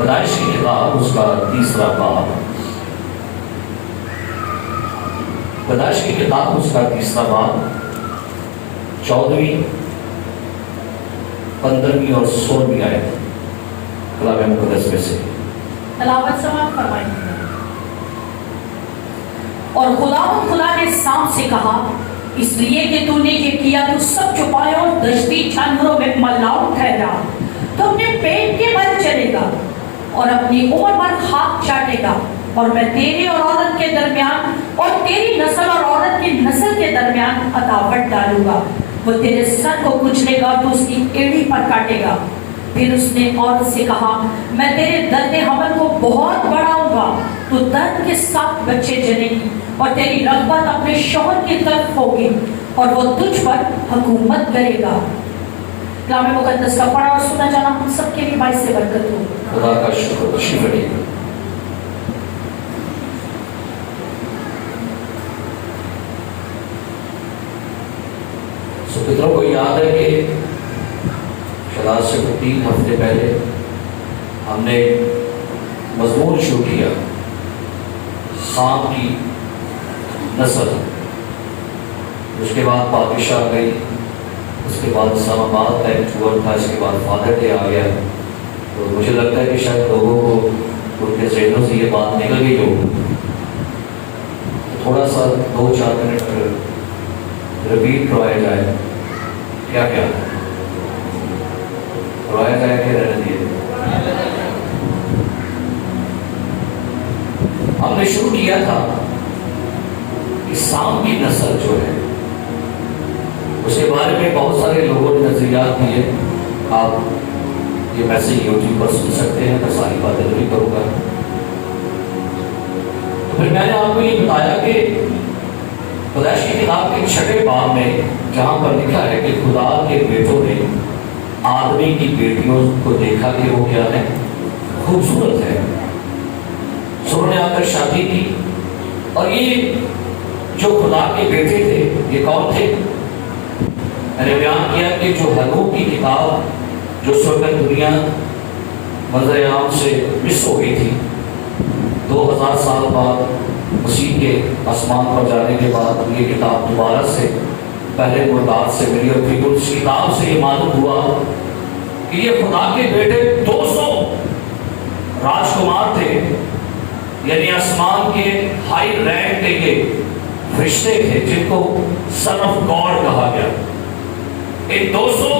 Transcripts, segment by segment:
پیدائش کی کتاب اس کا 3 باب، پیدائش کی کتاب اس کا 3 باب 14ویں 15ویں اور 16ویں آیت کلام مقدس میں سے تلاوت سماعت فرمائیں۔ اور خدا نے سانپ سے کہا، اس لیے کہ تو نے یہ کیا تو سب چھپائے اور دشتی جانوروں میں ملاؤ ٹھہرا، تو اپنے پیٹ کے بل چلے گا اور اپنی عمر پر خاک چاٹے گا، اور میں تیرے اور عورت کے درمیان اور تیری نسل اور عورت کی نسل کے درمیان عداوت ڈالوں گا، وہ تیرے سر کو کچلے گا تو اس کی ایڑی پر کاٹے گا۔ پھر اس نے عورت سے کہا، میں تیرے درد حمل کو بہت بڑھاؤں گا، تو درد کے ساتھ بچے جنے گی، اور تیری رغبت اپنے شوہر کی طرف ہوگی، اور وہ تجھ پر حکومت کرے گا۔ کلام مقدس کا پڑھا اور سنا جانا ہم سب کے لیے باعث برکت ہو۔ خدا کا شکر، تشریف رکھیے۔ پتروں کو یاد ہے کہ شاید سے 3 ہفتے پہلے ہم نے مضمون شروع کیا سانپ کی نسل، اس کے بعد پادشاہ گئی، اس کے بعد اسلام آباد کا ایک ٹور تھا، اس کے بعد فادر ڈے آ گیا۔ تو مجھے لگتا ہے کہ شاید لوگوں کو ان کے ذہنوں سے یہ بات نکل گئی ہو، تھوڑا سا 2-4 منٹ ریپیٹ کروایا جائے۔ کیا کروایا جائے کہ رہنے دیے؟ ہم نے شروع کیا تھا کہ سانپ کی نسل جو ہے اس کے بارے میں بہت سارے لوگوں نے نظریات دیے۔ آپ یہ میسج یوٹیوب پر سن سکتے ہیں، میں ساری باتیں نہیں کروں گا۔ تو پھر میں نے آپ کو یہ بتایا کہ پیدائش کی کتاب کے 6 باب میں جہاں پر لکھا ہے کہ خدا کے بیٹوں نے آدمی کی بیٹیوں کو دیکھا کہ وہ کیا ہے، خوبصورت ہے، سب نے آ کر شادی کی۔ اور یہ جو خدا کے بیٹے تھے یہ کون تھے؟ میں نے بیان کیا کہ جو حنوک کی کتاب جو سرکت دنیا منظر عام سے مس ہو گئی تھی، 2000 سال بعد مسیح کے آسمان پر جانے کے بعد یہ کتاب دوبارہ سے پہلے مرداد سے ملی، اور پھر اس کتاب سے یہ معلوم ہوا کہ یہ خدا کے بیٹے 200 راجکمار تھے، یعنی آسمان کے ہائی رینک کے یہ فرشتے تھے جن کو سن آف گاڈ کہا گیا۔ ان 200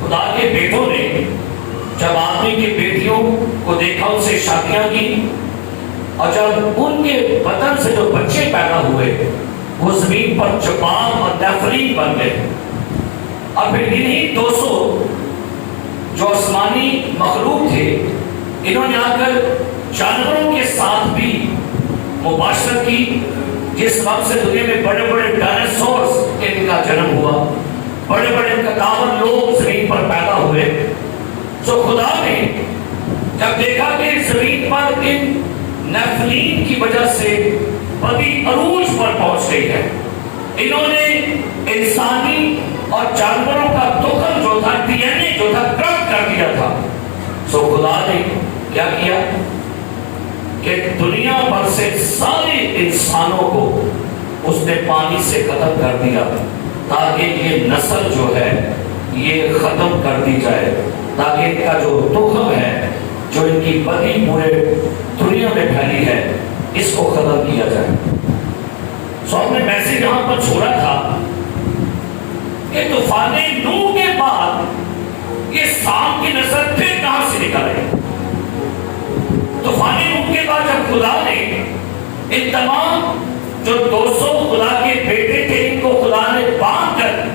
خدا کے بیٹوں نے جب آدمی کی بیٹیوں کو دیکھا، ان سے شادیاں کی، اور جب ان کے بدن سے جو بچے پیدا ہوئے وہ زمین پر جبان اور نیفلین بن گئے۔ اور پھر انہی 200 جو آسمانی مخلوق تھے، انہوں نے آ کر جانوروں کے ساتھ بھی مباشرت کی، جس وقت سے دنیا میں بڑے بڑے ڈائناسورز ان کا جنم ہوا، بڑے بڑے کداور لوگ زمین پر پیدا ہوئے۔ تو خدا نے جب دیکھا کہ زمین پر ان نیفلین کی وجہ سے بدی عروج پر پہنچ گئی ہے، انہوں نے انسانی اور جانوروں کا تخم جو تھا، ڈی این اے جو تھا، کرپٹ کر دیا تھا۔ سو خدا نے کیا کیا کہ دنیا بھر سے سارے انسانوں کو اس نے پانی سے ختم کر دیا، تاکہ یہ نسل جو ہے یہ ختم کر دی جائے، تاکہ ان کا جو تخم ہے، جو ان کی بدی پورے دنیا میں پھیلی ہے، اس کو ختم کیا جائے۔ سو ہم نے میسج یہاں پر چھوڑا تھا کہ طوفان نوح کے بعد یہ سانپ کی نسل پھر کہاں سے نکل آئی؟ طوفان نوح کے بعد جب خدا نے ان تمام جو 200 خدا کے بیٹے تھے، ان کو خدا نے باندھ کر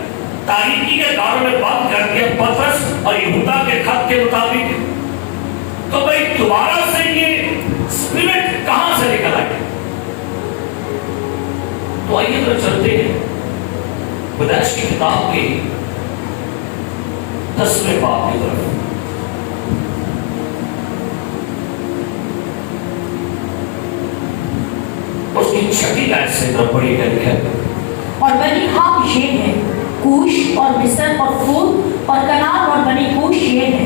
تاریکی کے غاروں میں بند کر دیا پطرس اور یہودا کے خط کے مطابق، تو بھائی دوبارہ سے یہ اسپرٹ کہاں سے نکل آئی؟ تو آئیے تو چلتے ہیں پیدائش کی کتاب کے 10ویں باب کی طرف۔ اس کی 6 آیت سے طرف پڑھی گئی ہے۔ اور بنی حام یہ ہے، کوش اور مصر اور فوت اور کنعان اور بنی کوش یہ ہے،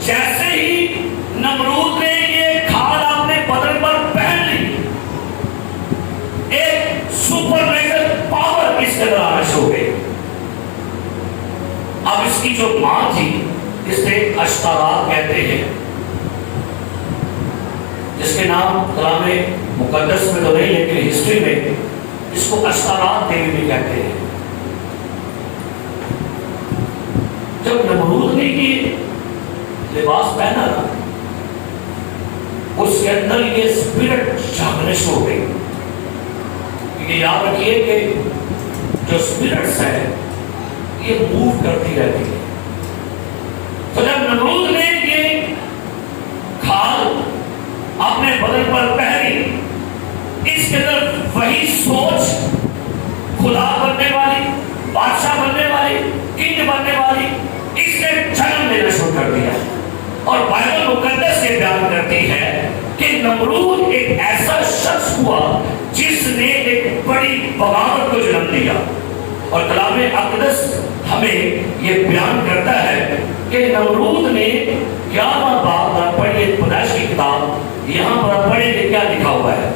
جیسے ہی نمرود نے یہ کھال اپنے بدن پر پہن لی، ایک سپر نیچرل پاور اس کے اندر آنا شروع ہو گئی۔ اب اس کی جو ماں تھی، اسے اشتارات کہتے ہیں، جس کے نام کلام مقدس میں تو نہیں لیکن ہسٹری میں اس کو اشتارات دیوی بھی کہتے ہیں۔ جب نمرود نے یہ لباس پہنا نا، اس کے اندر یہ اسپرٹ جاگنے شروع ہو گئی، کیونکہ یاد رکھیے کہ جو اسپرٹس ہے یہ موو کرتی رہتی ہے۔ تو جب نمرود نے یہ کھال اپنے بدن پر پہنی، اس کے اندر وہی سوچ خدا بننے والی، بادشاہ بننے والی، کنگ بننے والی، اس نے جنم لینا شروع کر دیا۔ اور بائبل مقدس یہ بیان کرتی ہے کہ نمرود ایک ایسا شخص ہوا جس نے ایک بڑی بغاوت کو جنم دیا۔ اور کلام اقدس ہمیں یہ بیان کرتا ہے کہ نمرود نے 11واں باب پڑھیے، پیدائش کی کتاب، یہاں پر پڑھیں کہ کیا لکھا ہوا ہے۔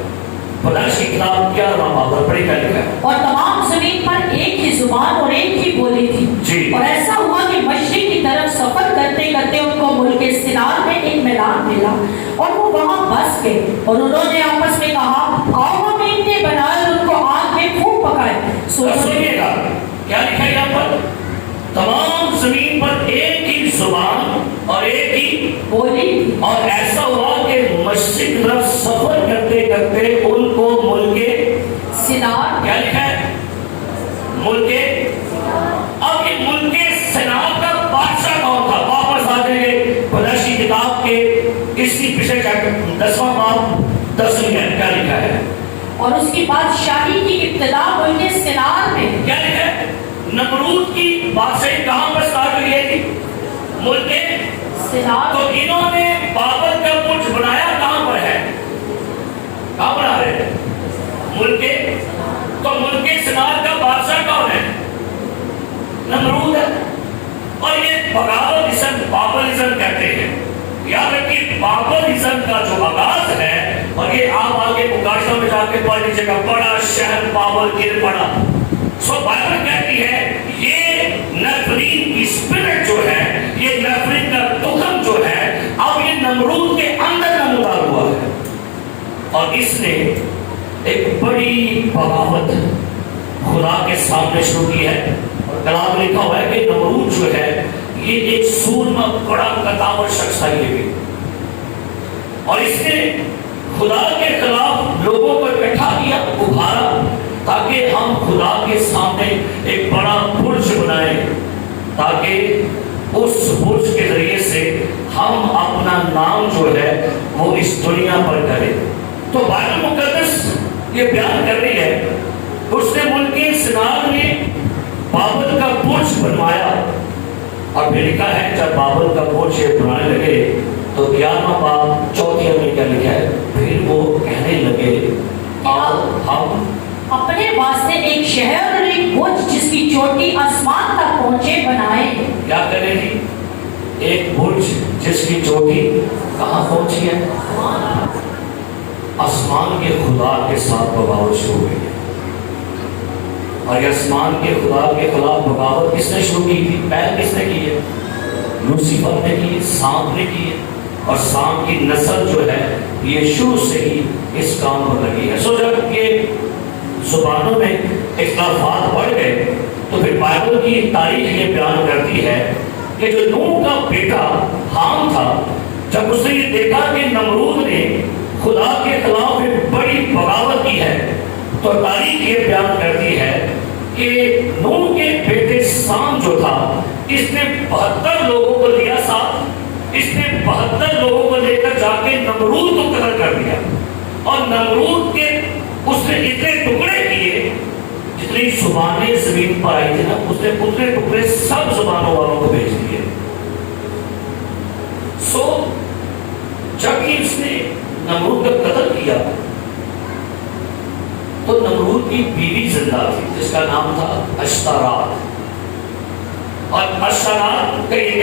پیدائش کی کتاب 11واں باب پڑھیں کیا لکھا ہے۔ اور تمام زمین پر ایک ہی زبان اور ایک ہی بولی تھی جی۔ اور ایسا ہوا کہ مشرق کی طرف سفر کرتے کرتے ان کو ملک سنار میں ایک میدان ملا اور وہ وہاں بس گئے، اور انہوں نے آپس میں کہا آؤ ہم اینٹیں بنائیں اور ان کو آگ میں پھونک پکائیں۔ سنیے گا کیا لکھا ہے یہاں پر، تمام زمین پر ایک ہی زبان اور ایک ہی بولی، اور ایسا ہوا کہ مشرق طرف سفر کرتے کرتے ان کو ملک سنار، کیا لکھا ہے، ملک، اب یہ ملک سنار کا بادشاہ کون تھا؟ واپس آ جائیں گے پیدائش کی کتاب کے اس کی پچھلے چیپٹر 10واں باب 10 میں کیا لکھا ہے، اور اس کی بادشاہی کی ابتدا ملک سنار میں، کیا لکھا ہے، نمرود کی بادشاہی کہاں پر سٹارٹ ہوئی ہے؟ ملک سنار۔ تو انہوں نے بابل کا برج بنایا کہاں پر ہے؟ کہاں بنا رہے ہیں؟ ملک، تو ملک سنار کا بادشاہ کون ہے؟ نمرود ہے۔ اور یہ بغاوتزم، بابلزم کہتے ہیں۔ یاد رکھیے بابلزم کا جو آغاز ہے، اور یہ آپ آگے مقاشفہ میں جا کے پڑھ لیجیے گا، بڑا شہر بابل گر پڑا۔ سو بائبل کہتی ہے یہ نفرین کی اسپرٹ جو ہے، یہ نفرین کا تخم جو ہے، اب یہ نمرود کے اندر نمودار ہوا ہے، اور اس نے ایک بڑی بغاوت خدا کے سامنے شروع کی ہے۔ اور کلام لکھا ہوا ہے کہ نمرود جو ہے یہ ایک سورما بڑا قطاور شخص تھا، یہ بھی، اور اس نے خدا کے خلاف لوگوں کو اکٹھا کیا، ابھارا، تاکہ ہم خدا کے سامنے ایک بڑا برج بنائیں، تاکہ اس برج کے ذریعے سے ہم اپنا نام جو ہے وہ اس دنیا پر کریں۔ تو بائبل مقدس یہ بیان کر رہی ہے اس نے ملک سنار میں بابل کا برج بنوایا، اور پھر لکھا ہے جب بابل کا برج بنانے لگے تو 11واں باب 4 میں کیا لکھا ہے، پھر وہ کہنے لگے ہم اپنے واسطے ایک شہر اور ایک برج جس کی چوٹی آسمان تک پہنچے بنائے۔ کیا کرے گی؟ ایک برج جس کی چوٹی کہاں پہنچی ہے؟ آسمان کے خدا کے ساتھ بغاوت شروع ہوئی ہے، اور یہ آسمان کے خدا کے خلاف بغاوت کس نے شروع کی تھی؟ پہل کس نے کی ہے؟ لوسیفر نے کی، سانپ نے کی ہے، اور سانپ کی نسل جو ہے یہ شروع سے ہی اس کام پر لگی ہے۔ سو جب یہ زبانوں میں اختلافات بڑھ گئے تو پھر بائبل کی تاریخ یہ بیان کرتی ہے کہ جو نوح کا بیٹا حام تھا، جب اس نے یہ دیکھا کہ نمرود نے خدا کے خلاف ایک بڑی بغاوت کی ہے، تو تاریخ یہ بیان کرتی ہے کہ نوح کے بیٹے سام جو تھا، اس نے 72 لوگوں کو لیا ساتھ، اس نے 72 لوگوں کو لے کر جا کے نمرود کو قتل کر دیا، اور نمرود کے اس نے اتنے ٹکڑے کیے جتنی زبانیں زمین پر آئی تھی نا، اس نے اتنے ٹکڑے سب زبانوں والوں کو بھیج دیے۔ سو جب ہی اس نے نمرود کا قتل کیا تو نمرود کی بیوی زندہ تھی جس کا نام تھا اشتارات، اور اشتارات کا یہ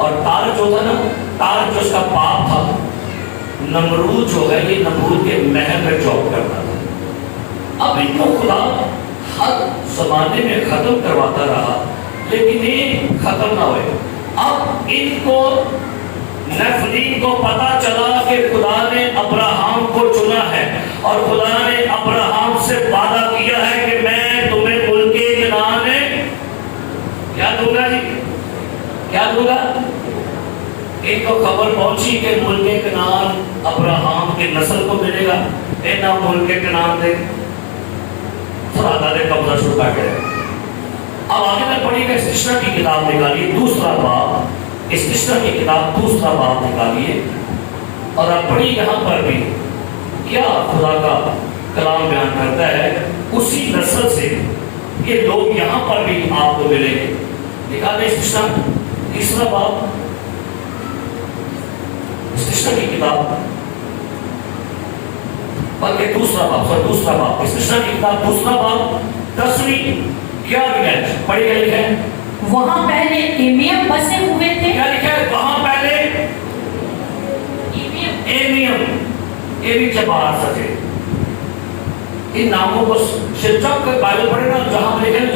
اور تار جو تھا نا، تار جو اس کا باپ تھا نمرود جو ہے، یہ نمرود کے محل میں جاب کرتا تھا۔ اب ان کو خدا ہر زمانے میں ختم کرواتا رہا لیکن یہ ختم نہ ہوئے۔ اب ان کو نفلین کو پتا چلا کہ خدا نے ابراہام کو چنا ہے اور خدا نے ابراہام سے وعدہ کیا ہے کہ میں تمہیں ملک کنعان کیا دوں گا، جی کیا دوں گا۔ ان کو خبر پہنچی کہ ملک کنعان ابراہام کے نسل کو ملے گا، نہ ملک کنعان دے تھوڑا دے قبضہ شروع کر گئے۔ اب آگے میں پڑھی کہ استشنا کی کتاب نکالیے دوسرا باب، استشنا کی کتاب دوسرا باب نکالیے اور اب پڑھی یہاں پر بھی کیا خدا کا کلام بیان کرتا ہے۔ اسی نسل سے یہ لوگ یہاں پر بھی آپ کو ملیں گے۔ نکالیں استشنا تیسرا باب، استشنا کی کتاب بلکہ دوسرا باب استشنا کی کتاب دوسرا باب 10ویں کیا لکھا ہے، پڑھی گئی لکھا ہے وہاں پہلے ایمیم بسے ہوئے تھے۔ کیا لکھا ہے وہاں پہلے ایمیم کے باہر سکے۔ ان ناموں کو جب بائبل پڑھے نا جہاں پر لکھا ہے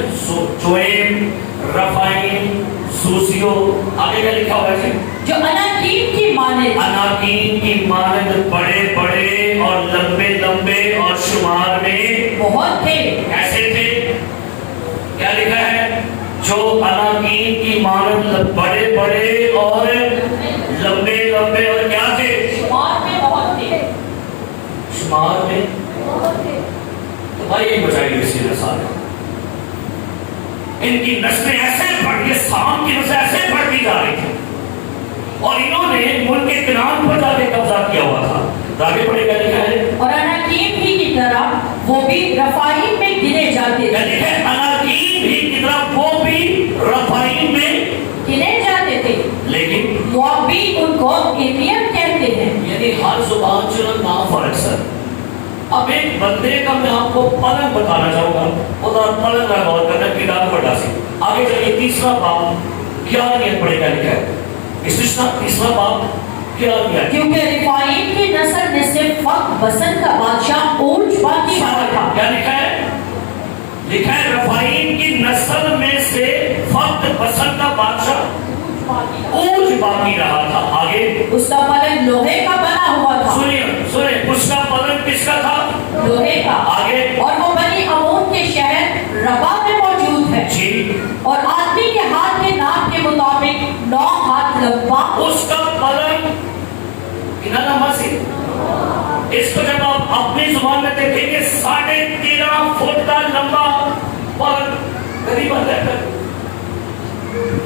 جویم، رفائیم، سوسیو، آگے کیا لکھا ہوا ہے جو اناکیم کی مانند، اناکیم کی مانند بڑے بڑے اور لمبے لمبے اور شمار میں بہت تھے۔ کیسے تھے؟ کیا لکھا ہے؟ جو اناکیم کی مانند بڑے بڑے اور لمبے لمبے اور کیا تھے؟ شمار میں بہت تھے۔ شمار میں تو بھائی یہ بچائی کسی نسل ہے، ان کی نسلیں ایسے بڑھ یہ سام کی نسلیں ایسے بڑھتی جا رہی تھی اور انہوں نے ملک کنعان پر جا کے قبضہ کیا ہوا تھا۔ آگے پڑھے گا لکھا ہے اور اناکیم ہی کی طرح وہ بھی رفائیم میں گنے جاتے تھے۔ لکھا ہے اناکیم ہی کی طرح وہ بھی رفائیم میں گنے جاتے تھے، لیکن موابی ان کو ایمیم کہتے ہیں۔ یعنی ہر زبان چلن نام فرق سر۔ اب ایک بندے کا میں آپ کو پلنگ بتانا چاہوں گا، خدا پلنگ کا غور کرنا کتاب پڑھا سی۔ آگے چلیے تیسرا باب کیا نیت پڑھے گا لکھا ہے استشنا تیسرا باب کیا نیت ہے؟ کیونکہ رفائیم کی نسل میں سے فق بسن کا بادشاہ اوج باقی رہا تھا۔ کیا لکھا ہے؟ لکھا ہے رفائیم کی نسل میں سے فق بسن کا بادشاہ اوج باقی رہا تھا۔ آگے اس کا پلنگ لوہے کا بنا ہوا تھا۔ سنیے اس کا پلنگ کس کا تھا؟ لوہے کا۔ آگے اور وہ بنی امون کے شہر ربا میں موجود ہے جی، اور آدمی کے ہاتھ کے ناپ کے مطابق 9 ہاتھ لمبا۔ اس کا پلنگ کتنا لمبا سی؟ اس کو جب آپ اپنی زبان میں دیکھیں گے 13.5 فٹ کا لمبا پلنگ قریباً رہتا ہے۔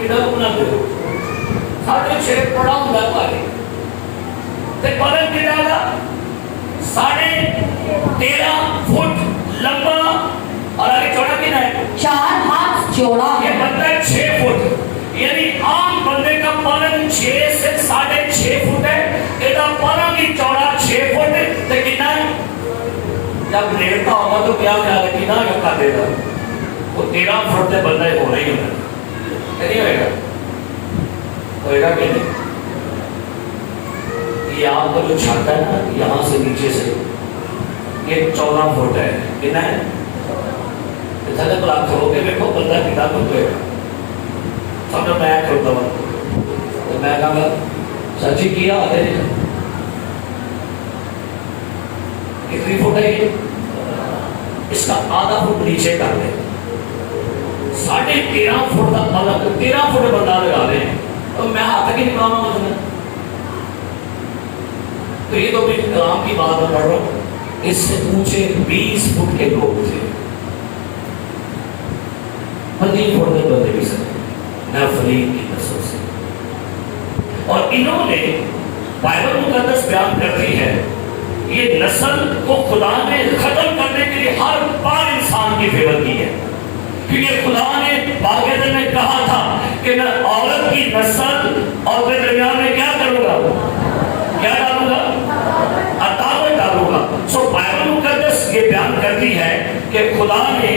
کتنا گنا دے 6.5 پڑا ہوں گا پارے تے پلنگ کتنا گا 13.5 فٹ لمبا اور آگے چوڑا کتنا ہے؟ 4 ہاتھ چوڑا۔ یہ بنتا ہے 6 فٹ، یعنی عام بندے کا پلنگ 6 سے 6.5 فٹ ہے، ایدہ پلنگ ہی چوڑا 6 فٹ تے کتنا ہے؟ جب لیٹا ہوگا تو کیا خیال ہے کتنا رکھا دے گا؟ وہ 13 فٹ تے بندہ ہی ہو رہی ہوگا، نہیں ہوئے گا؟ ہوئے گا کہ نہیں؟ یہ آپ کا جو چھاتا ہے نا یہاں سے نیچے سے یہ 14 فٹ ہے، کتنا ہے؟ اتنے بلاک کھڑو کے دیکھو بندہ کتنا کھڑ گئے گا، سمجھو میں کھڑتا ہوں تو میں کہا گا سچی کیا آگے دیکھا کتنی فٹ ہے یہ؟ اس کا آدھا فٹ نیچے کر دیں 13.5 فٹ کا پلنگ 13 فٹ بندہ لگا رہے ہیں تو میں ہاتھ کی نکلانا ہوں تمہیں، تو یہ تو بھی کلام کی بات میں پڑھ رہا ہوں۔ اس سے اونچے 20 فٹ کے لوگ تھے، 30 فٹ کے بندے بھی سکتے نفلین کی نسل سے، اور انہوں نے بائبل مقدس بیان کرتی ہے یہ نسل کو خدا نے ختم کرنے کے لیے ہر بار انسان کی فیور کی ہے، کیونکہ خدا نے باقاعدہ میں کہا تھا کہ میں عورت کی نسل اور کے درمیان میں کیا کروں گا، کیا ڈالوں گا، عداوت ڈالوں گا۔ سو بائبل مقدس یہ بیان کرتی ہے کہ خدا نے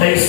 23,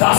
10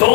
2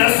10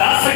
10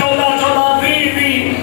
14 20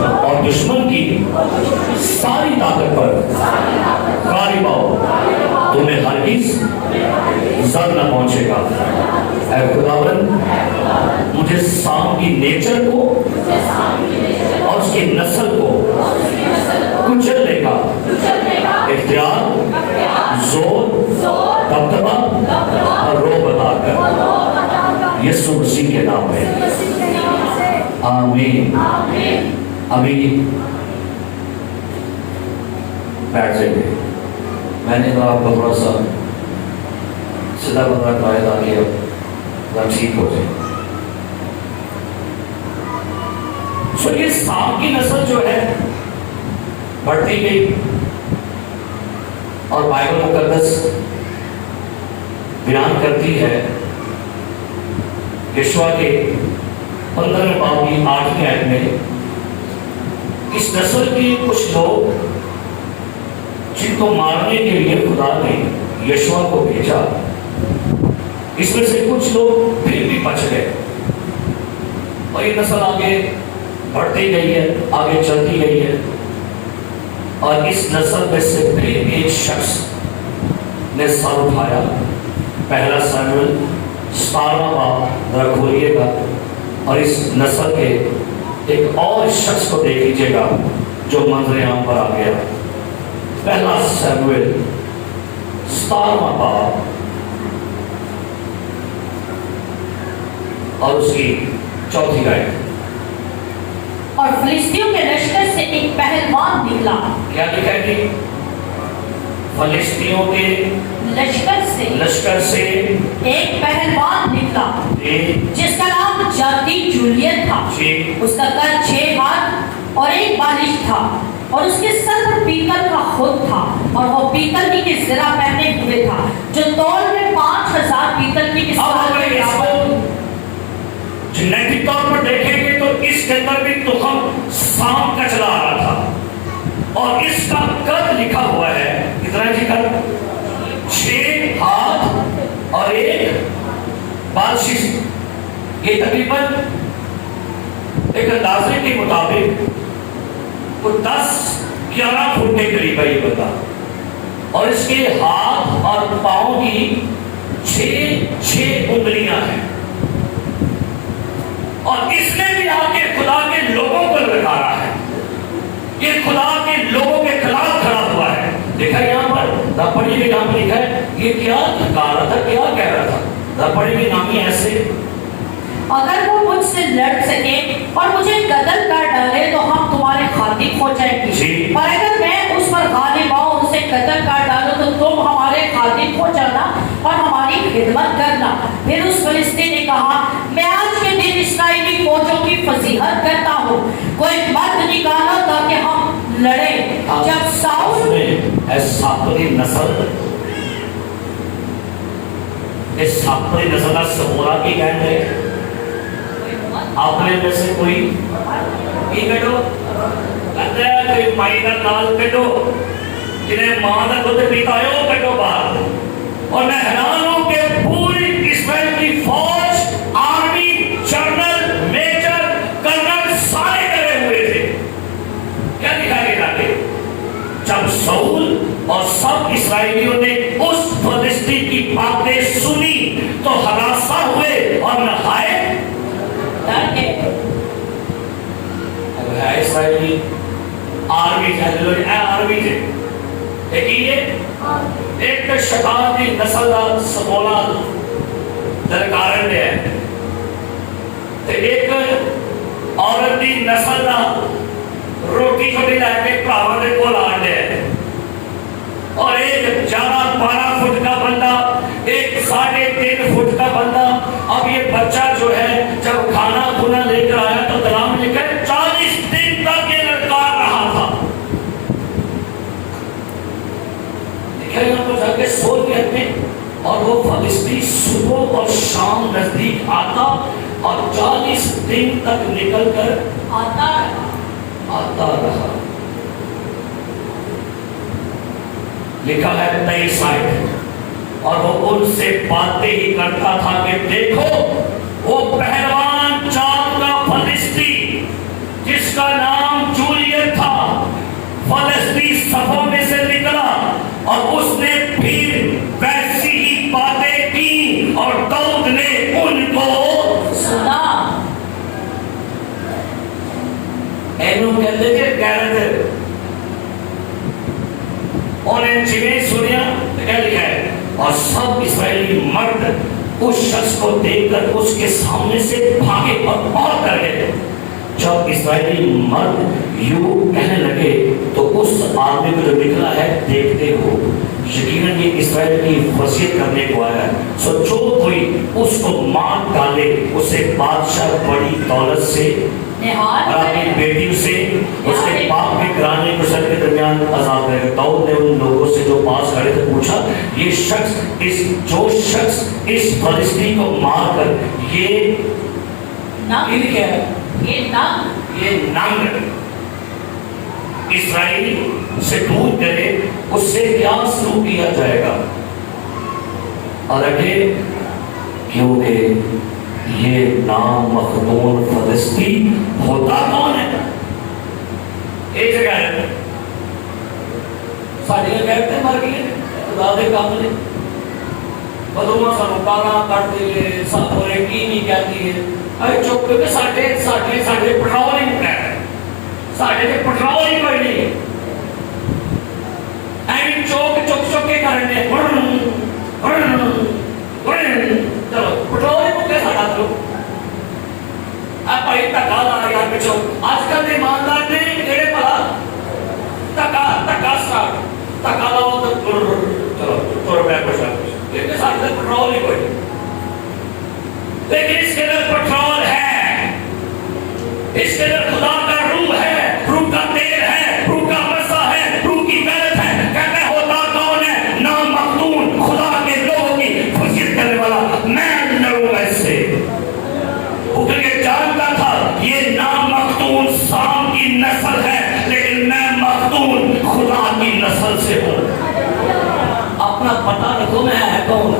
اور دشمن کی ساری طاقت پر غالب آؤ، تمہیں ہرگز زر نہ پہنچے گا۔ اے خداوند مجھے سام کی نیچر کو اور اس کی نسل کو کچلنے کا اختیار، زور، دبدبہ اور رو بتا کر یسوع مسیح کے نام میں آمین۔ ابھی بیٹھ جائیے۔ میں نے کہا آپ کو تھوڑا سا سیدھا بدلا کرائے تاکہ اب ٹھیک ہو جائے۔ سو یہ سام کی نسل جو ہے بڑھتی گئی، اور بائبل مقدس بیان کرتی ہے یشوع کے 15 باب کی 8 آیت میں، اس نسل کے کچھ لوگ جن کو مارنے کے لیے خدا نے یشوع کو بھیجا، اس میں سے کچھ لوگ پھر بھی بچ گئے، اور یہ نسل آگے بڑھتی گئی ہے، آگے چلتی گئی ہے، اور اس نسل میں سے پھر ایک شخص نے سر اٹھایا۔ پہلا ساموئیل 17 باب ذرا کھولیے گا، اور اس نسل کے ایک اور شخص کو دیکھ لیجیے گا جو منظر عام پر آ گیا۔ پہلا ساموئیل 17 باب اور اس کی 4 آیت۔ اور فلسطینیوں کے لشکر سے ایک پہلوان نکلا۔ کیا لکھا ہے کہ فلسطینیوں کے لشکر سے ایک پہلوان نکلا جس کا نام جاتی جولیت تھا۔ اس کا قد 6 ہاتھ اور 1 بالش تھا، اور اس کے سر پر پیتل کا خود تھا، اور وہ پیتل کی زرہ پہنے ہوئے تھا جو تول میں 5000 پیتل کی جنیٹک طور پر دیکھیں گے تو اس کے اندر بھی تخم سام کا چلا آ رہا تھا، اور اس کا قد لکھا ہوا ہے کتنا جی؟ قد 6 ہاتھ اور 1 بالش۔ یہ تقریباً ایک اندازے کے مطابق 10-11 فٹ کے قریب ہے یہ بندہ، اور اس کے ہاتھ اور پاؤں کی 6 انگلیاں ہیں، اور اس نے بھی آ کے خدا کے لوگوں کو لگایا ہے۔ یہ خدا کے لوگوں کے خلاف کھڑا ہوا ہے۔ دیکھا یہاں پر پڑھیے، یہاں پر لکھا ہے یہ کیا کہا رہا تھا، کیا کہہ رہا تھا؟ پڑھیے نامی ایسے، اگر وہ مجھ سے لڑ سکے اور مجھے قتل کر ڈالے تو ہم تمہارے خاطر ہو جائیں گے، اور اگر میں اس پر غالب آؤں اسے قتل کر ڈالوں تو تم ہمارے خاطر ہو جانا اور ہماری خدمت کرنا۔ پھر اس فلسطینی نے کہا، میں آج کے دن اسرائیلی فوجوں کی فضیحت کرتا ہوں، کوئی مرد نکالو تاکہ ہم لڑیں۔ جب ساؤل ساپری نسل، اس ساپری نسل کا سمورا کی گینگ ہے۔ آپ میں سے کوئی یہ کہو کہتے ہیں کوئی مائی کا نال کہو جنہیں ماں کا دودھ پیتا ہے وہ کہو باہر، اور میں حیران ہوں کہ پوری اسرائیل کی فوج، آرمی، جنرل، میجر، کرنل سارے کرے ہوئے تھے۔ کیا دکھائے گا کہ جب ساؤل اور سب اسرائیلیوں نے اس فلسطین کی باتیں سنی تو ہراساں ہوئے اور نہائے اسرائیلی آرمی تھے، لیکن یہ ایک شیطان کی نسل کا سمولا درکارن ہے، ایک عورت کی نسل کا روٹی چھوٹی لے کے پراواں دے کول آن ہے، اور ایک 11-12 فٹ کا بندہ، ایک 3.5 فٹ کا بندہ۔ اب یہ بچہ جو ہے جب کھانا کھونا لے کر آیا تو کلام لکھا ہے 40 دن تک یہ لڑکا رہا تھا۔ دیکھا یہاں پر جا کے سو کے اپنے، اور وہ فلسطین صبح اور شام نزدیک آتا اور 40 دن تک نکل کر آتا رہا۔ لکھا ہے 23 آیت، اور وہ ان سے باتیں ہی کرتا تھا کہ دیکھو وہ پہلوان چاند کا فلسطین جس کا نام انہیں جنہیں سنیا تو کیا لکھا ہے اور سب اسرائیلی مرد اس شخص کو دیکھ کر اس کے سامنے سے بھاگے اور ڈر گئے. جب اسرائیلی مرد یوں کہنے لگے تو اس آدمی کو جو نکلا ہے دیکھتے ہو یقیناً یہ اسرائیل کی وصیت کرنے کو آیا ہے, سو جو کوئی اس کو مار ڈالے اسے بادشاہ بڑی دولت سے اور اپنی بیٹیوں سے اس کے باپ کے گرانے کو سر کے درمیان عذاب کرے گا. داؤد نے ان لوگوں سے جو پاس کھڑے تھے پوچھا یہ شخص اس فلسطینی کو مار کر یہ کیا ہے یہ ننگ اسرائیل سے دور کرے اس سے کیا سلوک کیا جائے گا. اور اگے کیونکہ یہ نام مخدون فلسطین ہوتا کون ہے؟ ایک جگہ ہے ساڑھے کہتے ہیں مر گئے خدا دے کاملے بدوما سانو کالا کٹ دے سب بولے کی نہیں کہتی ہے ارے چپ کیونکہ ساڑھے پٹرول ہی نہیں ہے ساڑھے پٹرول ہی کوئی نہیں این چوک کے کرنے چلو پٹرول ہی مکے ساڑھا دلو اب بھائی ٹکا لا یار پچھو آج کل ایماندار نے کیڑے پلا ٹکا سٹارٹ ٹکا لاؤ تو چلو تو روپے کچھ کیونکہ ساڑھے پٹرول ہی کوئی لیکن اس کے اندر پٹرول ہے اس کے اندر خدا کا روح ہے روح کا تیل ہے روح کا مسا ہے روح کی غیرت ہے کہتے ہوتا کون ہے نام مخدون خدا کے لوگوں کی فضیلت کرنے والا میں ڈروں گا اس سے کیونکہ یہ جانتا تھا یہ نام مخدون سام کی نسل ہے لیکن میں مخدون خدا کی نسل سے ہوں. اپنا پتہ رکھو میں ہے کون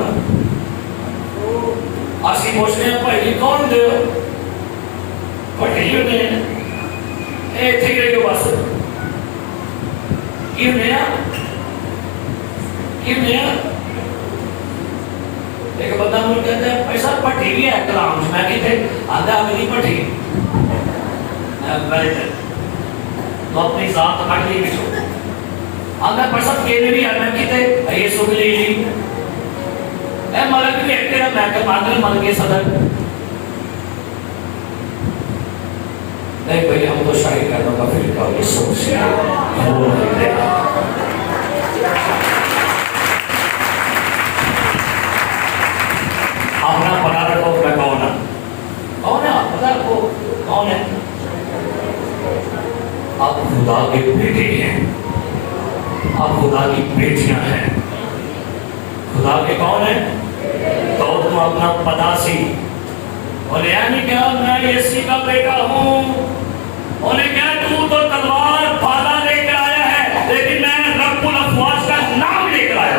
اسی پوچھتے ہیں بھائی کون دے پٹیوں نے اے ٹھیک ہے جو بس کیوں نیا ایک بندہ مجھے کہتا ہے پیسہ پٹی بھی ہے کلام میں کہتے آدھا میری پٹی تو اپنی ذات کٹ لی بچو آدھا پیسہ کہنے بھی ہے میں کہتے یہ سن لی اے ملک بھی ایک تیرا میں کہ مادر مل کے صدر نہیں بھئی ہم تو شاہی کہنا کا فرقہ یہ سب سے بھول رہے اپنا پتا رکھو میں کون ہے پتا رکھو کون ہے آپ خدا کے بیٹے ہیں آپ خدا کی بیٹیاں ہیں خدا کے کون ہے تو تم اپنا پتا سی انہیں یعنی کیا میں یسی کا بیٹا ہوں انہیں کیا تو تلوار بھالا لے کر آیا ہے لیکن میں رب الافواج کا نام لے کر آیا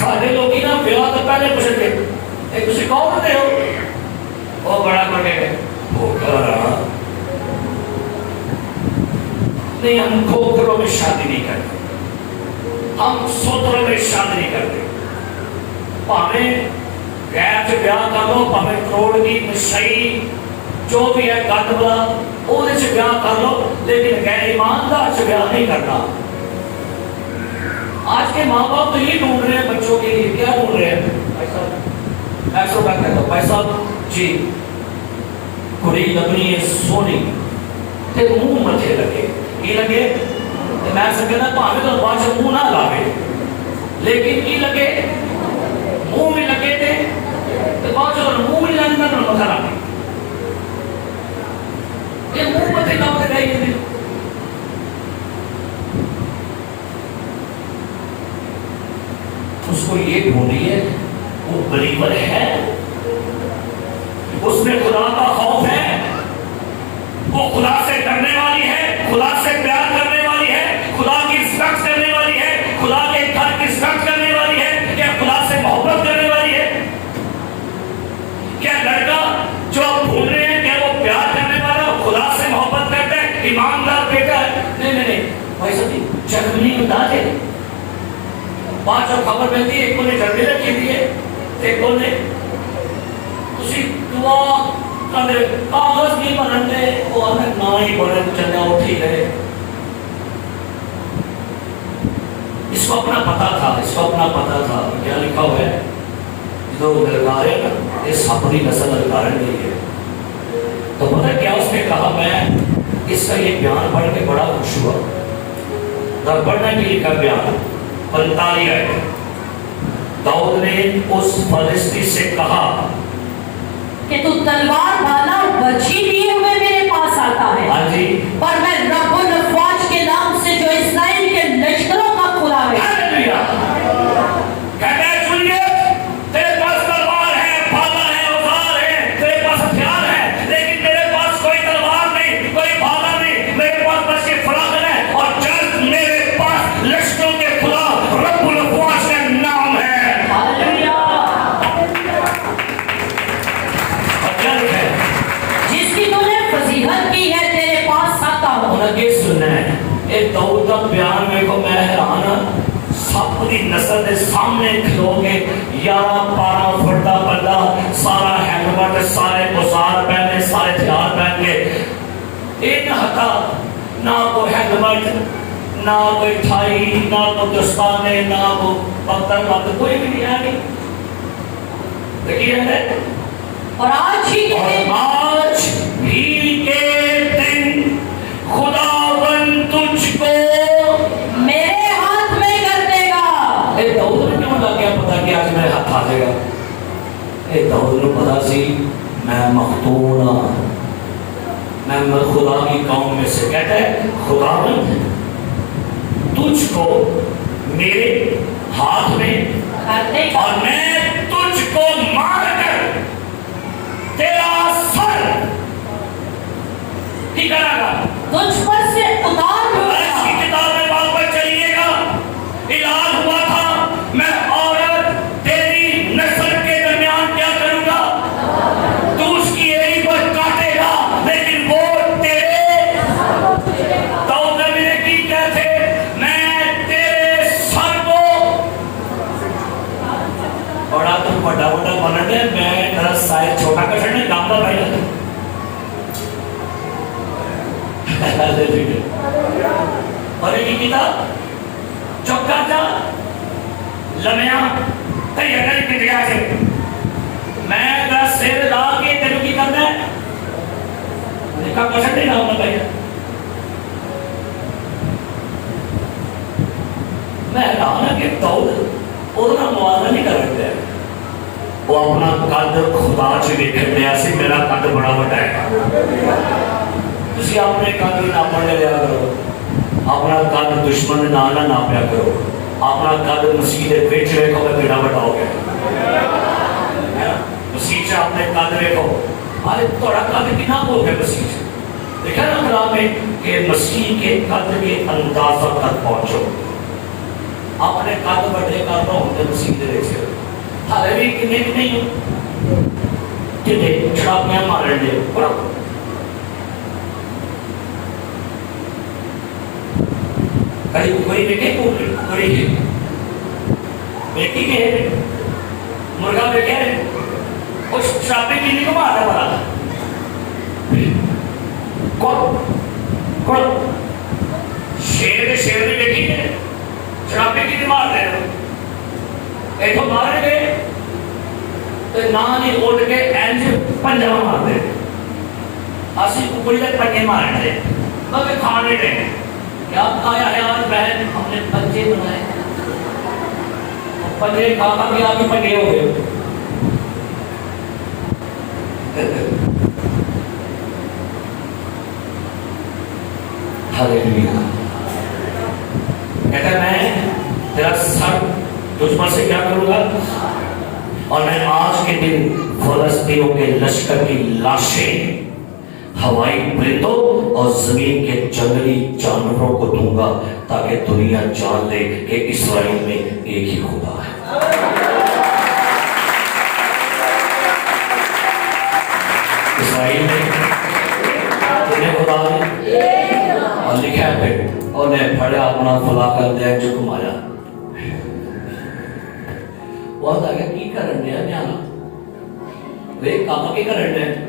سارے لوگ ہی نا بیاہ تو پہلے پوچھیں گے ایک کسی کون ہوتے ہو وہ بڑا کرنے گئے وہ کر رہا نہیں ہم کھوکھروں میں شادی نہیں کرتے ہم سوتروں میں شادی نہیں کرتے پاہمیں غیر سے بیاہ کر لو پاہمیں کروڑ کی مشہی جو بھی ہے کاتبہ اوہدے سے بیاہ کر لو لیکن غیر ایماندار سے بیاہ نہیں کرنا. آج کے ماں باپ تو یہ ڈھونڈ رہے ہیں بچوں کے لیے کیا ڈھونڈ رہے ہیں ایسا میں کہتا ہوں بھائی صاحب جی کڑی لگنی ہے سونی تے منہ متھے لگے یہ لگے میں سکتا نا پاہمیں تو بعد سے منہ نہ لاوے لیکن یہ لگے منہ میں لگے تھے تو بعد سے منہ میں لانے میں متھا لاوے یہ منہ متھے لاوے گئے یہ اس کو یہ ڈھونڈی ہے وہ بلیور ہے اس میں خدا کا خوف ہے وہ خدا سے ڈرنے والی ہے خدا سے پیار کرنے والی ہے خدا کی رسپیکٹ کرنے والی ہے خدا کے گھر کی رسپیکٹ کرنے والی ہے کیا خدا سے محبت کرنے والی ہے کیا لڑکا جو آپ ڈھونڈ رہے ہیں کیا وہ پیار کرنے والا خدا سے محبت کرتا ہے ایماندار بیٹا ہے نہیں بھائی صاحب جرمنی بتا دے بعد جب خبر ملتی ہے ایک کو نے جرمنی رکھی دی ہے ایک کو نے تسی دعا کندے کاغذ نہیں بننے اور نہ ہی بنے چلنا اٹھی رہے. اس کو اپنا پتا تھا کیا لکھا ہوا ہے جو للکار ہے نا اس اپنی نسل للکارن نہیں ہے. تو پتہ کیا اس نے کہا, میں اس کا یہ بیان پڑھ کے بڑا خوش ہوا. تب پڑھنا کے لکھا بیان 45 ہے. داؤد نے اس فلسطینی سے کہا کہ تو تلوار والا برچھی لیے ہوئے میرے پاس آتا ہے. ہاں جی, پر میں رب الافواج کے نام سے جو اسرائیل کے لشکروں کا خدا ہے. ہاللویا. کہتا ہے سنیے, تیرے پاس تلوار ہے, بھالا ہے, اوزار ہے, تیرے پاس ہتھیار ہے, لیکن میرے پاس کوئی تلوار نہیں, کوئی بھالا نہیں, میرے پاس بس یہ فراغت ہے اور جلد میرے پاس لشکروں کے خدا رب الافواج کا نام ہے. ہاللویا. اور کیا لکھا ہے؟ جس کی تو نے فضیحت کی ہے تیرے پاس آتا ہوں. انہیں یہ سننا ہے, ایک داؤد کا بیان میرے کو میں حیران ہوں. سب دی نسل دے سامنے کھلو کے 11-12 فٹ دا بندہ, سارا ہیلمٹ, سارے اوزار پہنے, سارے ہتھیار پہن کے, ایک ہتھا نہ کوئی ہیلمٹ, نہ کوئی ٹھائی, نہ کوئی دستانے, نہ کوئی پتھر وقت, کوئی بھی نہیں ہے. نہیں دیکھیے ہے. اور آج ہی کے اور دن آج بھی کے دن خداوند تجھ کو میرے ہاتھ میں کر دے گا. اے داؤد نے کیوں لگ گیا پتا کہ آج میرے ہاتھ آ جائے گا؟ اے داؤد نے پتا سی میں مختون ہوں, میں خدا کی قوم میں سے. کہتا ہے خداوند تجھ کو میرے ہاتھ میں کر دے گا. اور میں تجھ کو مار کر تیرا سر کی کرا گا, تجھ پر سے اتار دوں اس گا. کی کتاب میں بات پر چلیے گا. اعلان ہوا تھا میں عورت تیری نسل کے درمیان کیا کروں گا, تو اس کی ایڑی پر کاٹے گا, لیکن وہ تیرے داؤد نبی نے کی کہتے میں تیرے سر کو. بڑا تم بڑا بننے, میں میرا سائز چھوٹا کر چھڑنے کام کا بھائی ہے. اور ایک کتاب چوکا تھا لمحہ کئی اگر کی جگہ سے میں کا سر لا کے تیرو کی کرنا ہے دیکھا کسٹ نہیں رہا بھائی. میں حیران کہ داؤد اتنا موازنہ نہیں کر رہے ہیں. وہ اپنا قد خدا سے دیکھ دیا سی میرا قد بڑا بڑا ہے. تسی اپنے قد ناپنے لیا کرو, اپنا قد دشمن نہ ناپیا کرو, اپنا قد مسیح دے وچ ویکھو کہ کیڑا بڑا ہو گیا. مسیح سے اپنے قد ویکھو, ارے تھوڑا قد کتنا ہو گیا مسیح سے. دیکھا نا کلام میں کہ مسیح کے قد کے اندازہ تک پہنچو. اپنے قد بڑے کر رہا ہوں تو مسیح دے وچ ہالے بھی کنے بھی نہیں ہو کنے چھڑاپیاں مارن دے پڑا. کئی کوئی دیکھے کوئی بیٹی کے مرغا دیکھے اس چھڑاپے کی نہیں کو مارا پڑا کون شیر بھی دیکھی ہے چھڑاپے کی نہیں مار دے ایک تو مارے گئے تو نہ نہیں اٹھ کے اینج پنجہ مار دے اسی ککڑی دے پنجے مارن دے مگر کھانے دے. کیا آیا ہے آج بہن ہم نے پنجے بنائے, پنجے کھا کھا کے آگے پنجے ہو گئے. ہاللیلویا. کہتا ہے میں تیرا سر تجھ پر سے کیا کروں گا, اور میں آج کے دن فلسطینیوں کے لشکر کی لاشیں ہوائی پرندوں اور زمین کے جنگلی جانوروں کو دوں گا تاکہ دنیا جان لے کہ اسرائیل میں ایک ہی خدا ہے. اسرائیل میں کتنے خدا ہیں اور لکھا ہے پھر اور نے پڑھا اپنا فلا کر دیا جو کمایا. وہ آتا ہے کی کرن دیا نیانا وہ کام کی کرن دیا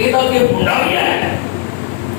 ਇਹਦਾ ਕਿ ਮੁੰਡਾ ਵੀ ਹੈ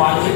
5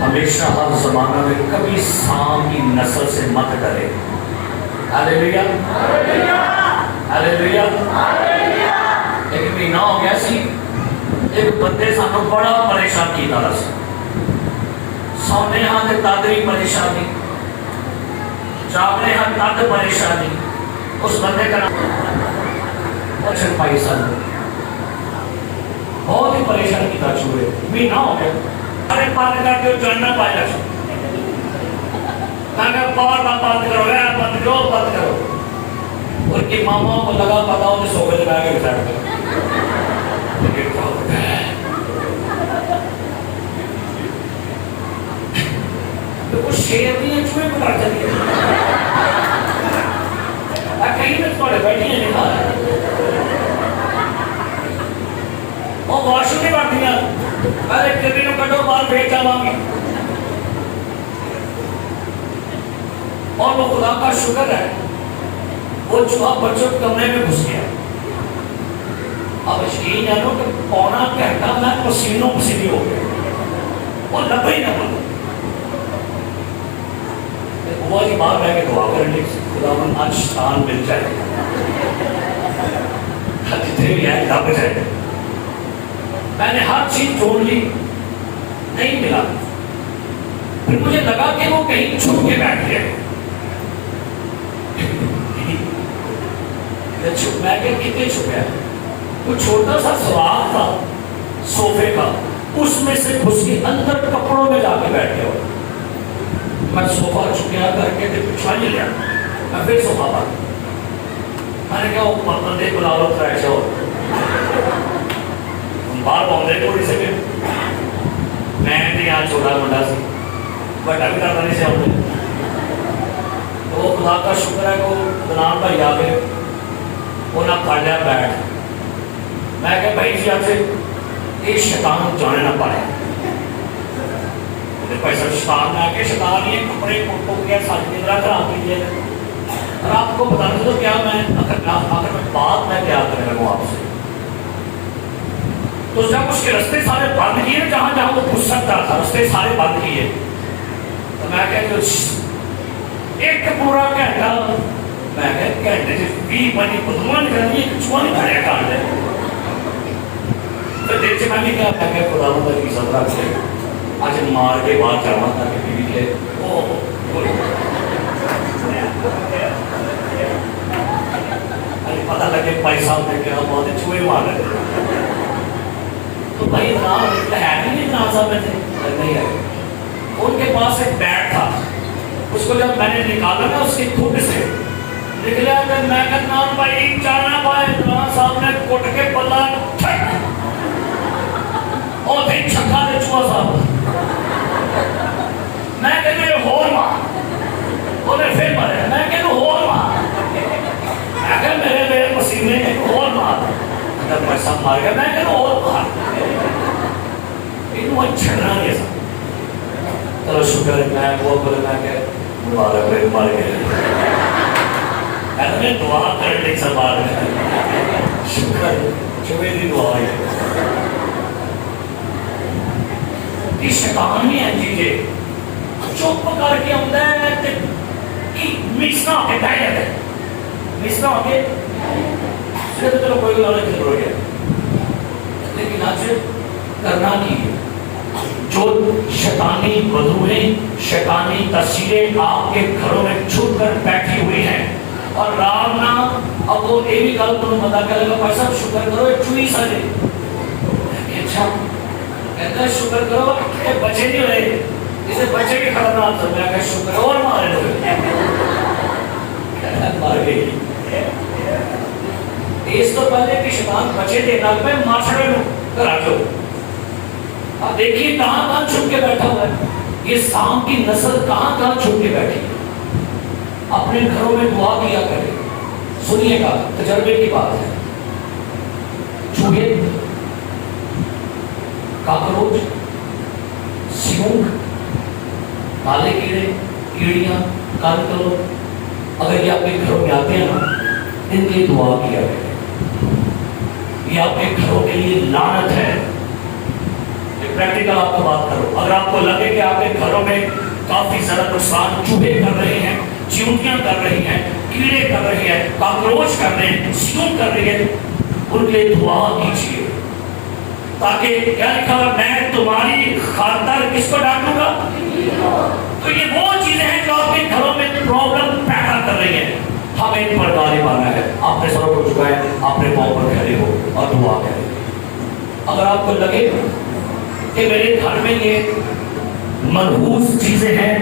ہمیشہ ہر زمانہ میں کبھی سام کی نسل سے مت ڈرے. ہاللیلویا ہاللیلویا. ایک مہینہ ہو گیا سی, ایک بندے سانو بڑا پریشان کیتا رہا سی. سونے ہاں تے تد بھی پریشانی, جاگنے ہاں تد پریشانی. اس بندے کا نام اچھا بھائی صاحب بہت ہی پریشان کیتا چوہے. مہینہ ہو گیا ارے بند کر کے جاننا پایا سو. میں کہا بار بار بند کرو ہے, بند کرو بند کرو. ان کی ماما کو لگا پتا ہوں کہ سوفے لگا کے بٹھا کر وہ شیر نہیں ہے, چوہے کو کاٹ جاتی ہے. کہیں میں تھوڑے بیٹھی ہیں نکال وہ واش روم نہیں بڑھتی ہیں. ارے کبھی نو کٹو باہر بھیج جاؤں گی. اور وہ خدا کا شکر ہے وہ چوہا بچوں کے کمرے میں گھس گیا. اب یقین جانو کہ پونا گھنٹہ میں پسینوں پسینے ہو گیا, وہ لبا ہی نہ بولو. وہ جی باہر رہ کے دعا کرنے خدا من آج شان مل جائے, جتنے بھی ہے لب جائے. میں نے ہر چیز ڈھونڈ لی, نہیں ملا. پھر مجھے لگا کہ وہ کہیں چھپ کے بیٹھ گیا. میں کہ کتنے چھپیا, وہ چھوٹا سا سوراخ تھا صوفے کا, اس میں سے گھس کے اندر کپڑوں میں جا کے بیٹھ گیا. میں صوفہ چکیا کر کے پچھا ہی لیا. میں پھر صوفہ پر میں نے کہا وہ بندے کو لا لو فریش ہو باہر بولتے تھوڑی سے. میں نے یہاں چھوٹا منڈا سی بڑا بھی کرنا نہیں چاہتے. تو وہ خدا کا شکر ہے کہ وہ دنان بھائی آ گئے, انہیں پڑھ لیا بیٹھ. میں کہ بھائی جی آپ سے یہ شیطان جانے نہ پڑے. پیسہ شیطان میں آ کے شیطان یہ کپڑے کو کیا ساری طرح خراب کیجیے. اور آپ کو بتانا تو کیا میں اگر میں بات میں کیا کرنے لگوں آپ سے, تو جب اس کے رستے سارے بند کیے جہاں جہاں وہ گھس سکتا تھا رستے سارے بند کیے. تو میں کہ ایک پورا گھنٹہ میں کہ گھنٹے سے 20 منٹ بدلوا نکلنی ہے, چوہا نہیں کھڑے کاٹ دے. تو دیر سے میں نے کیا کہ خدا مدد کی سب رکھ سے آج مار کے بعد جانا تھا کہ بیوی کے پتہ لگے بھائی صاحب نے کہا بہت چوہے مار رہے تھے. تو بھائی نام ہے نہیں نام صاحب میں تھے نہیں ہے. ان کے پاس ایک بیٹ تھا, اس کو جب میں نے نکالا نا اس کی کھوٹ سے نکلا کہ میں کہتا ہوں بھائی جانا پائے. نام صاحب نے کٹ کے پلا اور پھر چھکا دے چوہا صاحب. میں کہتا ہوں ہور ماں انہیں پھر مرے. میں کہتا ہوں ہور ماں. میں کہتا میرے پسینے ہور ماں. جب میں سب مار گیا میں کہتا ہوں ہور ماں. انہوں نے چھڑنا نہیں ایسا. چلو شکر ہے میں وہ بولے میں کہ مبارک ہے مار گئے. میں دعا کرنے سے مار گئے. شکر چوہے دی دعا ہے. یہ شیطان ہی ہے چیزیں چپ کر کے آتا ہے مکس نہ ہو کے بیٹھ جاتا ہے. مکس نہ ہو کے چلو کوئی گلا نہیں ہو گیا. لیکن آج کرنا کی جو شیطانی بدروہیں شیطانی تصویریں آپ کے گھروں میں چھپ کر بیٹھی ہوئی ہیں اور رام نا اب وہ یہ بھی گل تمہیں پتا کرے گا بھائی صاحب شکر کرو یہ چوئی سارے. اچھا کہتا ہے شکر کرو کہ بچے نہیں ہوئے, اسے بچے بھی خطرناک تھا. میں کہا شکر اور مارے ہوئے مار گئی. اس تو پہلے کہ شیطان بچے دے لگ پہ ماشڑے میں گھر آ جاؤ. اب دیکھیے کہاں کہاں چھپ کے بیٹھا ہوا ہے. یہ سام کی نسل کہاں کہاں چھپ کے بیٹھی ہے. اپنے گھروں میں دعا کیا کرے. سنیے گا تجربے کی بات ہے. چوہے, کاکروچ, سیونگ, کالے کیڑے, کیڑیاں, کانکلو, اگر یہ آپ کے گھروں میں آتے ہیں نا ان کی دعا کیا کرے. یہ آپ کے گھروں کے لیے لعنت ہے. پریکٹیکل آپ کو بات کرو، اگر آپ کو لگے کہ آپ کے گھروں میں کافی زیادہ نقصان چوہے کر رہے ہیں، چیونٹیاں کر رہی ہیں، کیڑے کر رہے ہیں، کاکروچ کر رہے ہیں، سیوں کر رہی ہے، ان کے دعا کیجیے تاکہ کیا لکھا ہوا میں تمہاری خاطر کس کو ڈانٹوں گا؟ تو یہ وہ چیزیں ہیں جو آپ کے گھروں میں پرابلم پیدا کر رہی ہیں، ہمیں ان پر غالب آنا ہے۔ آپ نے سر کو چکا ہے، آپ نے پاؤں پر کھڑے ہو اور دعا کریں۔ اگر آپ کو لگے کہ میرے گھر میں یہ منحوس چیزیں ہیں